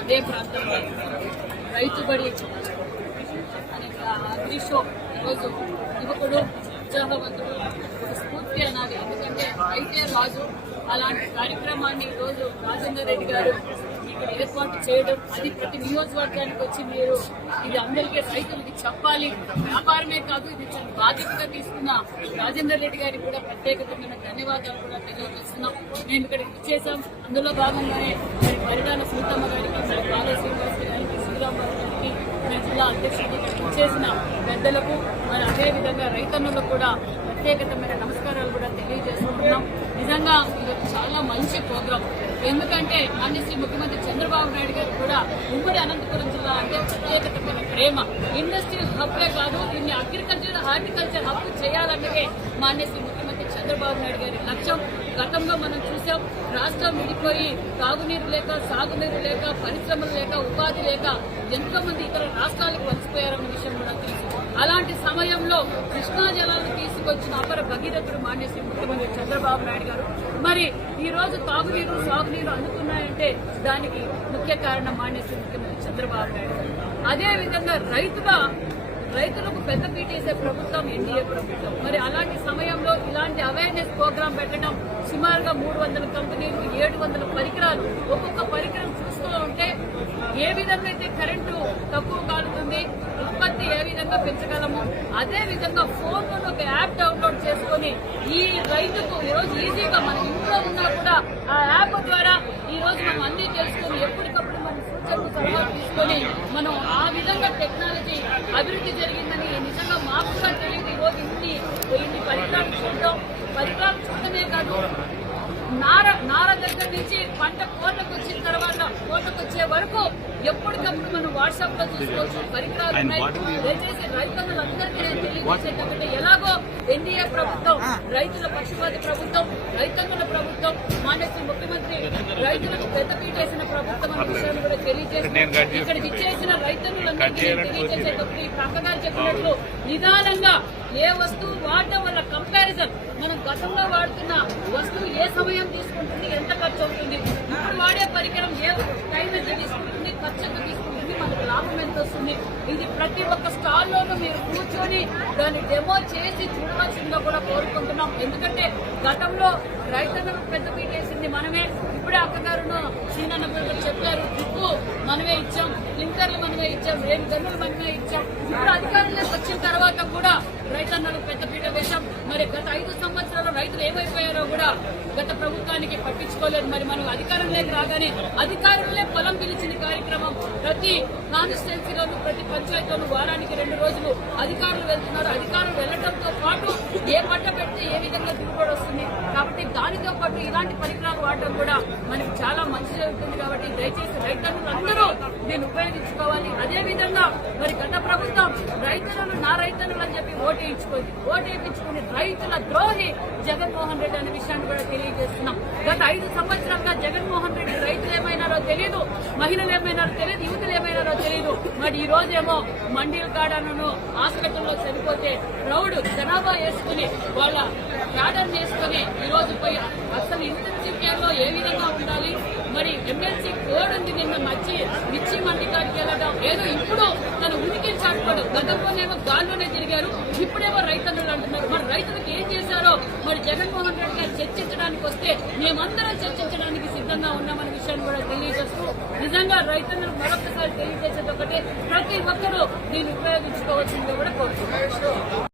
అదే ప్రాంతంలో రైతు బడి అనే అగ్రిషో ఈరోజు యువకుడు ఉత్సాహవంతుడు. ఒక స్ఫూర్తి అనాలి. ఎందుకంటే అయితే రాజు అలాంటి కార్యక్రమాన్ని ఈరోజు రాజేందర్ రెడ్డి గారు ఇక్కడ ఏర్పాటు చేయడం అది ప్రతి నియోజకవర్గానికి వచ్చి మీరు ఇది అందరికీ రైతులకి చెప్పాలి. వ్యాపారమే కాదు ఇది బాధ్యతగా తీసుకున్న రాజేందర్ రెడ్డి గారికి కూడా ప్రత్యేకమైన ధన్యవాదాలు కూడా తెలియజేస్తున్నాం. మేము ఇక్కడ ఇచ్చేసాం అందులో భాగంగానే మరి పరిధాన సీతమ్మ గారికి మరి బాల శ్రీనివాస్ గారికి శ్రీరామరావు గారికి మరి జిల్లా అధ్యక్షుడికి ఇచ్చేసిన పెద్దలకు మరి అదేవిధంగా రైతన్నులకు కూడా ప్రత్యేకతమైన నమస్కారాలు కూడా తెలియజేసుకుంటున్నాం. నిజంగా ఇది చాలా మంచి ప్రోగ్రాం. ఎందుకంటే మాన్యశ్రీ ముఖ్యమంత్రి చంద్రబాబు నాయుడు గారు కూడా ఉమ్మడి అనంతపురం జిల్లా అంటే ప్రత్యేకతమైన ప్రేమ. ఇండస్ట్రియల్ హబ్బే కాదు దీన్ని అగ్రికల్చర్ హార్టికల్చర్ హబ్ చేయాలన్నదే మాన్యశ్రీ ముఖ్యమంత్రి చంద్రబాబు నాయుడు గారి లక్ష్యం. గతంలో మనం చూసాం రాష్ట్రం విడిపోయి తాగునీరు లేక సాగునీరు లేక పరిశ్రమలు లేక ఉపాధి లేక ఎంతో మంది ఇతర రాష్ట్రాలకు వలసిపోయారన్న విషయం కూడా తెలుసు. అలాంటి సమయంలో కృష్ణా జలాలను తీసుకొచ్చిన అపర భగీరథుడు మాన్యశ్రీ ముఖ్యమంత్రి చంద్రబాబు నాయుడు గారు మరి ఈ రోజు తాగునీరు సాగునీరు అందుతున్నాయంటే దానికి ముఖ్య కారణం మాన్యశ్రీ ముఖ్యమంత్రి చంద్రబాబు నాయుడు గారు. అదే విధంగా రైతుగా రైతులకు పెద్ద పీటేసే ప్రభుత్వం ఎన్డీఏ ప్రభుత్వం. మరి అలాంటి సమయంలో ఇలాంటి అవేర్నెస్ ప్రోగ్రాం పెట్టడం సుమారుగా మూడు వందల కంపెనీలు ఏడు వందల పరికరాలు ఒక్కొక్క పరికరం చూస్తూ ఉంటే ఏ విధంగా అయితే కరెంటు తక్కువ కాలుతుంది ఉత్పత్తి ఏ విధంగా పెంచగలము అదే విధంగా ఫోన్లో ఒక యాప్ డౌన్లోడ్ చేసుకొని ఈ రైతుకు ఈరోజు రోజు ఈజీగా మన ఇంట్లో ఉన్నా కూడా ఆ యాప్ ద్వారా ఈ రోజు మనం అన్ని తెలుసుకొని ఎప్పటికప్పుడు మన సూచనలు సలహాలు తీసుకొని మనం ఆ విధంగా టెక్నాలజీ అభివృద్ధి జరిగిందని నిజంగా మాకు కూడా తెలియదు. ఈరోజు ఇన్ని ఇన్ని పరికరాలు చూడడం పరికరాలు చూడటమే కాదు వచ్చే వరకు ఎప్పటికప్పుడు మనం వాట్సాప్లో చూసుకోవచ్చు పరికరాలు దయచేసి రైతులందరికీ నేను తెలియజేసేటంటే ఎలాగో ఎన్డీఏ ప్రభుత్వం రైతుల పక్షపాతి ప్రభుత్వం రైతన్నుల ప్రభుత్వం మానేసి ముఖ్యమంత్రి రైతులకు పెద్దపీటేసిన ప్రభుత్వం అనే విషయాన్ని కూడా తెలియజేసి ఇక్కడికి ఇచ్చేసిన రైతన్నులందరికీ నేను తెలియజేసేటప్పుడు ఈ పక్కగారు చెప్పినట్లు నిదానంగా ఏ వస్తువు వాడటం వల్ల కంపారిజన్ మనం గతంలో వాడుతున్న వస్తువు ఏ సమయం తీసుకుంటుంది ఎంత ఖర్చు అవుతుంది ఇప్పుడు వాడే పరికరం ఏ టైం ఎంత తీసుకుంటుంది ఖర్చు ఎంత తీసుకుంటుంది వస్తుంది ఇది ప్రతి ఒక్క స్టాల్ లోనూ మీరు కూర్చొని దాన్ని డెమో చేసి చూడవలసిందో కూడా కోరుకుంటున్నాం. ఎందుకంటే గతంలో రైతన్నకు పెద్ద పీటేసింది మనమే. ఇప్పుడే అక్కగారును సీనన్న గారు చెప్పారు. డ్రిప్పు మనమే ఇచ్చాం. లింకర్లు మనమే ఇచ్చాం. రేపు గన్నులు మనమే ఇచ్చాం. ఇప్పుడు అధికారంలోకి వచ్చిన తర్వాత కూడా రైతన్నలకు పెద్దపీట వేశాం. మరి గత ఐదు సంవత్సరాలు రైతులు ఏమైపోయారో కూడా గత ప్రభుత్వానికి పట్టించుకోలేదు. మరి మనం అధికారంలోకి రాగానే అధికారులే పొలం పిలిచిన కార్యక్రమం ప్రతి కాన్స్టిట్యున్సీలోను ప్రతి పంచాయతీలోను వారానికి రెండు రోజులు అధికారులు వెళ్తున్నారు. అధికారులు వెళ్ళడంతో పాటు ఏ పంట పెడితే ఏ విధంగా దిగుబడి వస్తుంది? కాబట్టి దానితో పాటు ఇలాంటి పరికరాలు వాడటం కూడా మనకి చాలా మంచి జరుగుతుంది కాబట్టి దయచేసి రైతన్నులందరూ దీన్ని ఉపయోగించుకోవాలి. అదే విధంగా మరి గత ప్రభుత్వం రైతులను నా రైతన్నులు అని చెప్పి ఓటు వేయించుకుంది ఓటు వేయించుకుని రైతుల ద్రోహి జగన్మోహన్ రెడ్డి అనే విషయాన్ని కూడా తెలియజేస్తున్నాం. గత ఐదు సంవత్సరాలుగా జగన్మోహన్ రెడ్డి రైతులు ఏమైనారో తెలియదు మహిళలు ఏమైనారో తెలియదు యువతులు ఏమైనారో తెలియదు మరి ఈ రోజేమో మండీల కాడను హాస్పిటల్లో చనిపోతే ప్రౌడ్ జనాభా వేసుకుని వాళ్ళ గార్డెన్ చేసుకుని ఈ రోజు పోయి అసలు ఇంటెన్సివ్ కేర్లో ఏ విధంగా ఉండాలి? మరి ఎమ్మెల్సీ కోడ్ ఉంది నిన్న మచ్చి మిర్చి మండి కాడికి వెళ్ళడం. ఏదో ఇప్పుడు తన ఉనికిని చాటుకోడు గతంలోనేమో గాల్లోనే తిరిగారు. ఇప్పుడేమో రైతన్నులు అంటున్నారు. మరి రైతులకు ఏం చేశారో? మరి జగన్మోహన్ రెడ్డి గారు చర్చించడానికి వస్తే మేమందరం చర్చించడానికి సిద్ధంగా ఉన్నామనే విషయాన్ని కూడా తెలియజేస్తూ నిజంగా రైతులను మరొకసారి తెలియజేసేది ప్రతి ఒక్కరూ దీన్ని ఉపయోగించుకోవాల్సిందిగా కూడా కోరుతున్నాం.